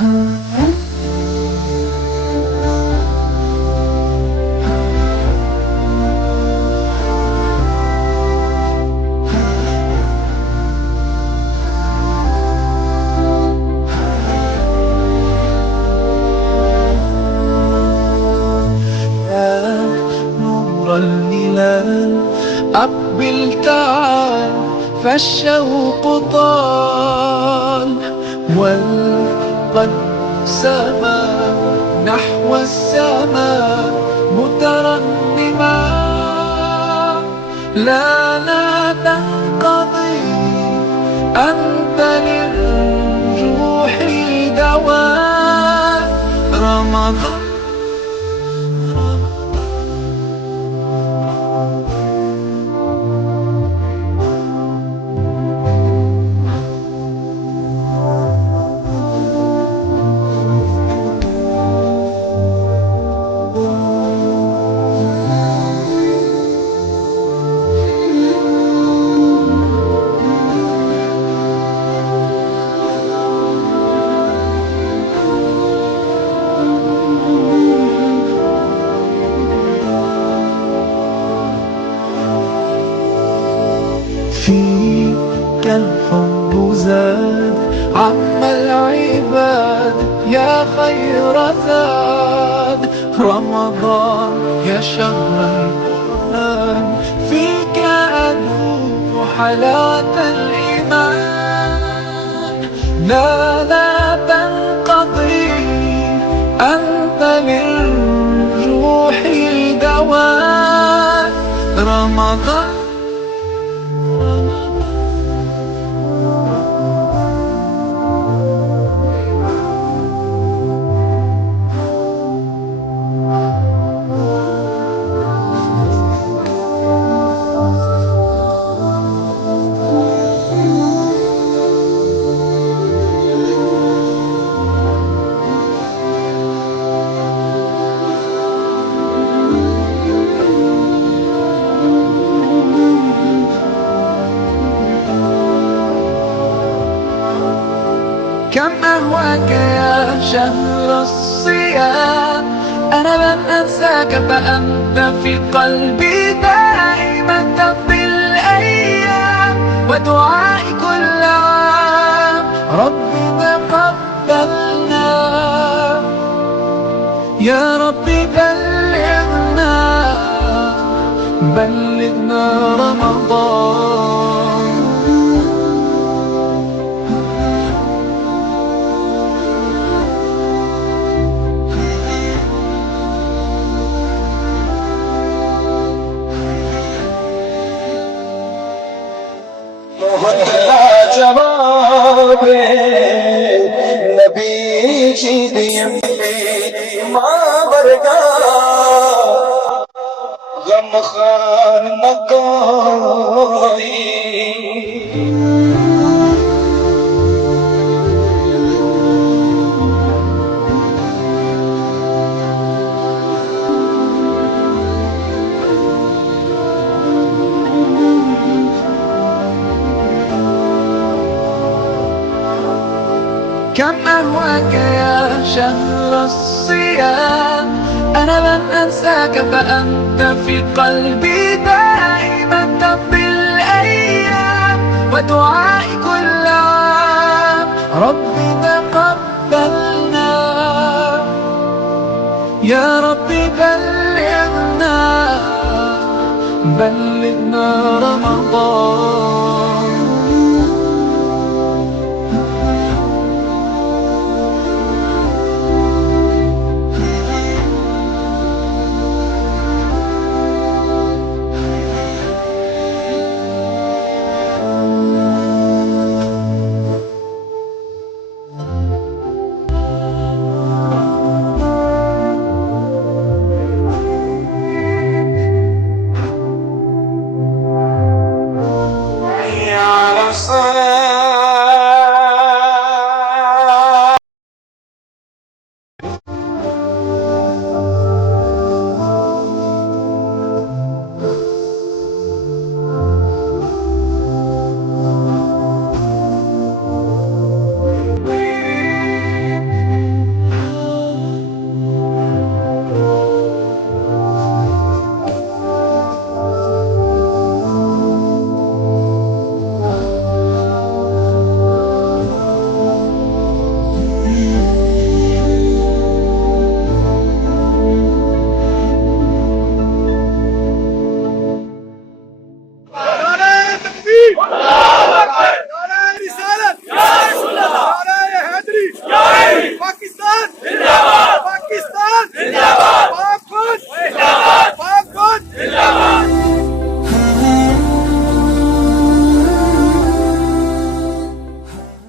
نور الهلال أقبل تعال، فالشوق طال والقلب سما نحو السماء مترنما. لا تنقضي، أنت للروح دواء. رمضان فيك الحب زاد، عم العباد يا خير زاد. رمضان يا شهر القرآن، فيك أذوق حلاوة الإيمان. لا تنقضي، أنت للروح دواء. رمضان كم أهواك يا شهر الصيام، أنا لن أنساك فأنت في قلبي دائما. تمضي الأيام ودعائي كل عام، ربي تقبلنا يا ربي. بلغنا رمضان. जवाब नबी जी दियम मां वर्गा गम खान न कोई। كم أهواك يا شهر الصيام، أنا لن أنساك فأنت في قلبي دائما. تمضي الأيام ودعائي كل عام، ربي تقبلنا يا ربي. بلغنا رمضان.